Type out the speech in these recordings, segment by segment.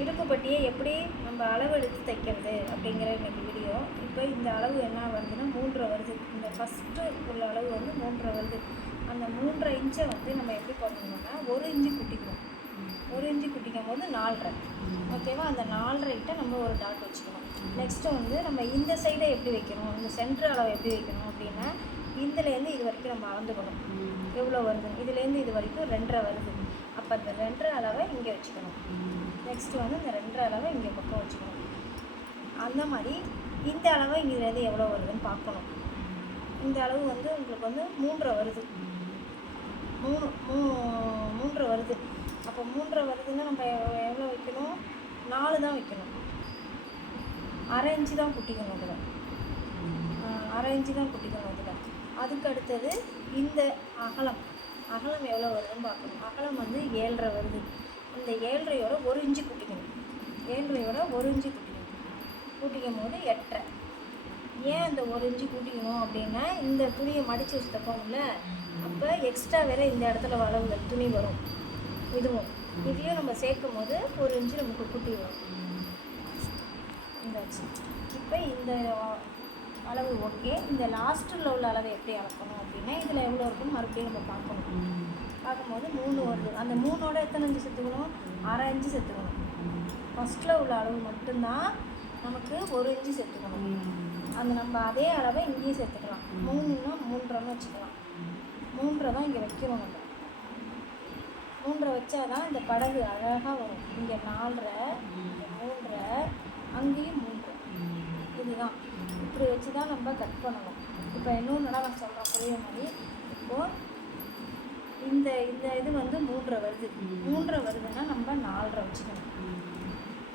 இடுப்பு பட்டியை எப்படி நம்ம அளவு எடுத்து தைக்கிறது அப்படிங்கிற இன்றைக்கி வீடியோ. இப்போ இந்த அளவு என்ன வருதுன்னா 3.5 வருது. இந்த ஃபஸ்ட்டு உள்ள அளவு வந்து 3.5 வருது. அந்த 3.5 இன்ச்சை வந்து நம்ம எப்படி பண்ணணும்னா 1 இன்ச்சு குட்டிக்கணும். 1 இன்ச்சு குட்டிக்கும் போது 4.5. ஓகேவா? அந்த 4.5 நம்ம ஒரு டாட் வச்சுக்கணும். நெக்ஸ்ட்டு வந்து நம்ம இந்த சைடை எப்படி வைக்கணும், இந்த சென்ட்ரு அளவை எப்படி வைக்கணும் அப்படின்னா இதுலேருந்து இது வரைக்கும் நம்ம அளந்துக்கணும். எவ்வளோ வருது, இதுலேருந்து இது வரைக்கும் 2.5 வருது. அப்போ இந்த 2.5 அளவை இங்கே வச்சுக்கணும். நெக்ஸ்ட்டு வந்து இந்த 2.5 அளவை இங்கே பக்கம் வச்சுக்கணும். அந்த மாதிரி இந்த அளவை இங்கேருந்து எவ்வளோ வருதுன்னு பார்க்கணும். இந்த அளவு வந்து உங்களுக்கு வந்து 3.5 வருது. 3.5 வருது. அப்போ 3.5 வருதுன்னா நம்ம எவ்வளோ வைக்கணும்? 4 தான் வைக்கணும். 1/2 இன்ச்சு தான் குட்டிக்கணும். இதில் 1/2 இன்ச்சு தான் குட்டிக்கணும். இதில் அதுக்கு அடுத்தது இந்த அகலம் எவ்வளோ வருதுன்னு பார்க்கணும். அகலம் வந்து 7.5 வருது. இந்த 7.5யோட 1 இன்ச்சு குட்டிக்கணும். 7.5யோட 1 இன்ச்சு கூட்டிக்கும் போது 8.5. ஏன் அந்த 1 இன்ச்சு கூட்டிக்கணும் அப்படின்னா இந்த துணியை மடித்து வச்சு தைப்போம்ல, அப்போ எக்ஸ்ட்ரா வேறு இந்த இடத்துல அளவு துணி வரும். இதையும் நம்ம சேர்க்கும் போது 1 இன்ச்சு நமக்கு கூட்டி வரும். இந்தாச்சு. இப்போ இந்த அளவு ஓகே. இந்த லாஸ்ட்டில் உள்ள அளவை எப்படி அளக்கணும் அப்படின்னா இதில் எவ்வளோ இருக்குன்னு மறுபடியும் நம்ம பார்க்கும்போது 3 வருது. அந்த 3ஓட எத்தனை இன்ச்சு சேர்த்துக்கணும்? 1/2 இன்ச்சு சேர்த்துக்கணும். ஃபஸ்ட்டில் உள்ள அளவு மட்டும்தான் நமக்கு 1 இன்ச்சு சேர்த்துக்கணும். அந்த நம்ம அதே அளவை இங்கேயும் சேர்த்துக்கலாம். 3ன்னா 3.5 வச்சுக்கலாம். 3.5 தான் இங்கே வைக்கணும். நம்ம 3.5 வச்சா தான் இந்த படகு அழகாக வரும். இங்கே 4.5, இங்கே 3.5, அங்கேயும் 3. இதுதான் இப்படி வச்சு தான் நம்ம கட் பண்ணணும். இப்போ இன்னொன்று நான் சொல்கிறேன் புரிய மாதிரி. இப்போது இந்த இது வந்து 3.5 வருது. 3.5 வருதுன்னா நம்ம 4.5 வச்சுக்கணும்.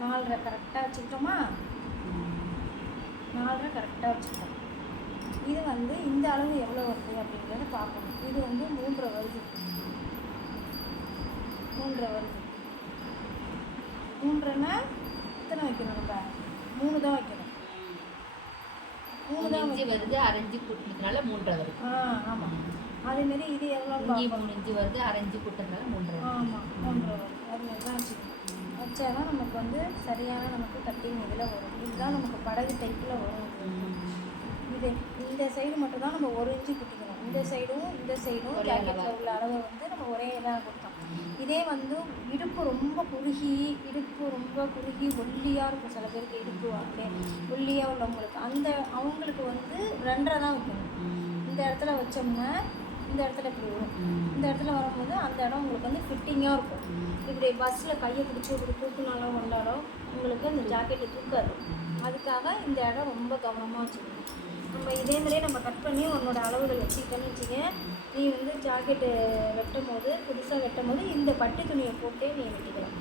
4.5 கரெக்டாக வச்சுக்கிட்டோமா? 4.5 கரெக்டாக வச்சுக்கிட்டோம். இது வந்து இந்த அளவு எவ்வளோ வருது அப்படிங்கிறத பார்க்கணும். இது வந்து 3.5 வருது. 3.5 வருது. 3.5ன்னா எத்தனை வைக்கணும்? நம்ம 3 தான் வைக்கணும். 3 தான் வருது. 1/2 இன்ச்சு கூட்டினதுனால 3.5 வருது. ஆமாம். அதேமாரி இது எவ்வளோ? 3 இன்ச்சு வருது. 1/2 இன்ச்சு கூட்டினதுனால 3.5. ஆமாம், 3.5 வருது. அதுமாதிரி தான் வச்சுக்கணும். வச்சா தான் நமக்கு வந்து சரியான நமக்கு கட்டிங் இதில் வரும். இதுதான் நமக்கு படகு டைப்பில் வரும். இந்த சைடு மட்டும் தான் நம்ம 1 இன்ச்சு குட்டிக்கணும். இந்த சைடும் ஜாக்கெட்டில் உள்ள அளவை வந்து நம்ம ஒரே இதாக கொடுத்தோம். இதே வந்து இடுப்பு ரொம்ப குறுகி ஒல்லியாக இருக்கும். சில பேருக்கு இடுப்பு அப்படியே ஒல்லியாக உள்ளவங்களுக்கு அவங்களுக்கு வந்து 2.5 தான் வைக்கணும். இந்த இடத்துல வச்சோம்னா இந்த இடத்துல இப்படி வரும். இந்த இடத்துல வரும்போது அந்த இடம் உங்களுக்கு வந்து ஃபிட்டிங்காக இருக்கும். இப்படி பஸ்ஸில் கையை பிடிச்சி இப்படி தூக்குனாலும் வந்தாலும் உங்களுக்கு அந்த ஜாக்கெட்டு தூக்காது. அதுக்காக இந்த இடம் ரொம்ப கவனமாக வச்சுக்கணும். நம்ம இதே மாதிரியே நம்ம கட் பண்ணி உன்னோட அளவுகள் வச்சுக்கிட்டேன்னு வச்சுக்க, நீ வந்து ஜாக்கெட்டு புதுசாக வெட்டும் போது இந்த பட்டு துணியை போட்டே நீ வெட்டிக்கலாம்.